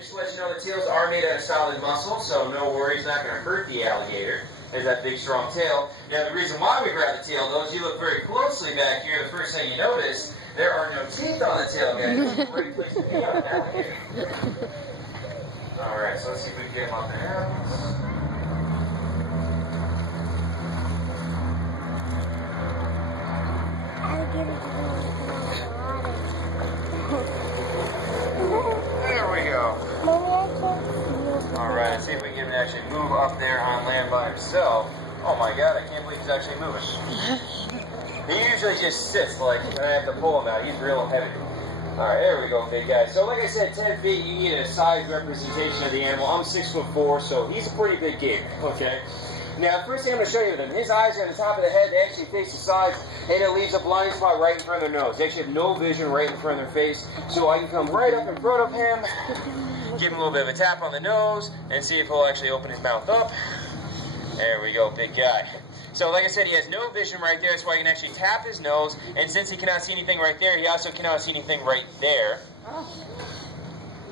Just to let you know, the tails are made out of solid muscle, so no worries, not going to hurt the alligator. There's that big, strong tail. Now, the reason why we grab the tail, though, is you look very closely back here, the first thing you notice, there are no teeth on the tail, guys. It's a great place to be on an alligator. Alright, so let's see if we can get him on the hands. There we go. Alright, let's see if we can get him to actually move up there on land by himself. Oh my god, I can't believe he's actually moving. He usually just sits like, and I have to pull him out. He's real heavy. Alright, there we go, big guy. So like I said, 10 feet, you need a size representation of the animal. I'm 6'4", so he's a pretty big gator, okay? Now, the first thing I'm going to show you then, his eyes are on the top of the head, they actually face the sides, and it leaves a blind spot right in front of their nose. They actually have no vision right in front of their face, so I can come right up in front of him, give him a little bit of a tap on the nose, and see if he'll actually open his mouth up. There we go, big guy. So like I said, he has no vision right there, that's why I can actually tap his nose, and since he cannot see anything right there, he also cannot see anything right there.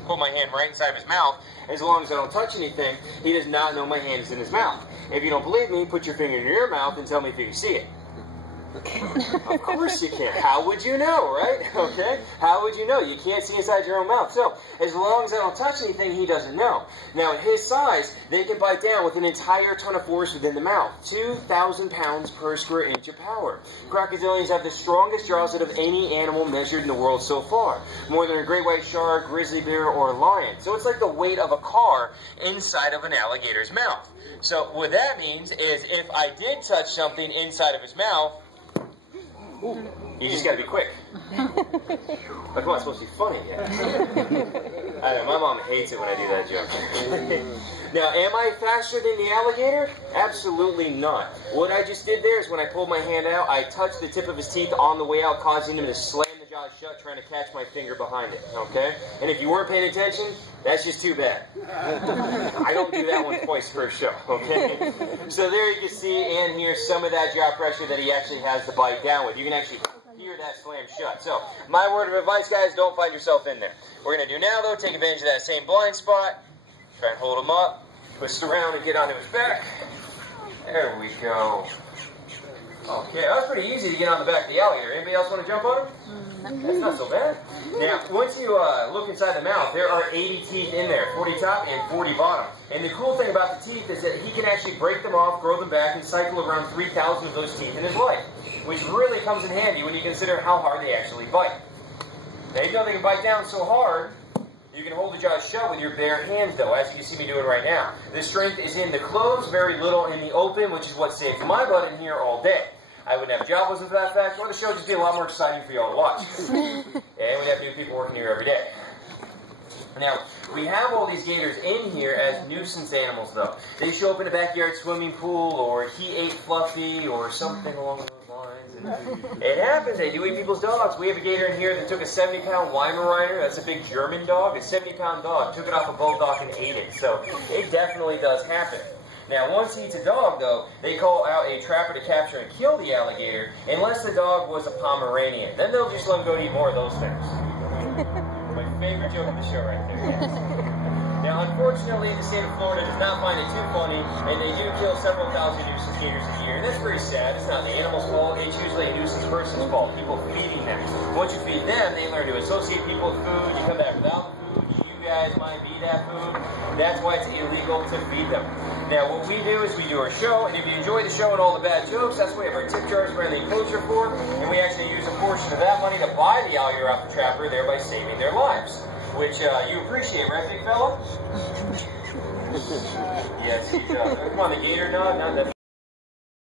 Put my hand right inside of his mouth. As long as I don't touch anything, he does not know my hand is in his mouth. If you don't believe me, put your finger in your mouth and tell me if you can see it. Of course you can. How would you know, right? Okay? How would you know? You can't see inside your own mouth. So, as long as I don't touch anything, he doesn't know. Now, at his size, they can bite down with an entire ton of force within the mouth. 2,000 pounds per square inch of power. Crocodilians have the strongest jaws out of any animal measured in the world so far. More than a great white shark, grizzly bear, or lion. So it's like the weight of a car inside of an alligator's mouth. So what that means is if I did touch something inside of his mouth, ooh, you just got to be quick. Like, come on, it's supposed to be funny. Yeah. I know, my mom hates it when I do that joke. Now, am I faster than the alligator? Absolutely not. What I just did there is when I pulled my hand out, I touched the tip of his teeth on the way out, causing him to slam the jaws shut, trying to catch my finger behind it. Okay? And if you weren't paying attention, that's just too bad. I don't do that one twice per show, okay? So there you can see and hear some of that jaw pressure that he actually has to bite down with. You can actually hear that slam shut. So, my word of advice, guys, don't find yourself in there. What we're going to do now, though, take advantage of that same blind spot. Try and hold him up, twist around and get onto his back. There we go. Okay, that was pretty easy to get on the back of the alligator. Anybody else want to jump on him? That's not so bad. Now, once you look inside the mouth, there are 80 teeth in there, 40 top and 40 bottom. And the cool thing about the teeth is that he can actually break them off, grow them back, and cycle around 3,000 of those teeth in his life, which really comes in handy when you consider how hard they actually bite. Now, you know they can bite down so hard, you can hold the jaws shut with your bare hands, though, as you see me doing right now. The strength is in the closed, very little in the open, which is what saves my butt in here all day. I wouldn't have jobs for that fact, or the show would just be a lot more exciting for y'all to watch. And we'd have new people working here every day. Now, we have all these gators in here as nuisance animals, though. They show up in a backyard swimming pool, or he ate Fluffy, or something along those lines. And it happens. They do eat people's dogs. We have a gator in here that took a 70-pound Weimaraner. That's a big German dog. A 70-pound dog. Took it off a bulldog and ate it. So it definitely does happen. Now, once he eats a dog, though, they call out a trapper to capture and kill the alligator, unless the dog was a Pomeranian. Then they'll just let him go to eat more of those things. My favorite joke of the show right there. Now, unfortunately, the state of Florida does not find it too funny, and they do kill several thousand nuisance gators a year, and that's very sad. It's not the animal's fault. It's usually a nuisance person's fault, people feeding them. Once you feed them, they learn to associate people with food. You come back without the food. You guys might be that food. That's why it's illegal to feed them. Now, what we do is we do our show, and if you enjoy the show and all the bad jokes, that's what we have our tip jars for the enclosure for, and we actually use a portion of that money to buy the alligator off the trapper, thereby saving their lives. Which you appreciate, right, big fella? Yes, he does. Come on, the gator nod? Not that.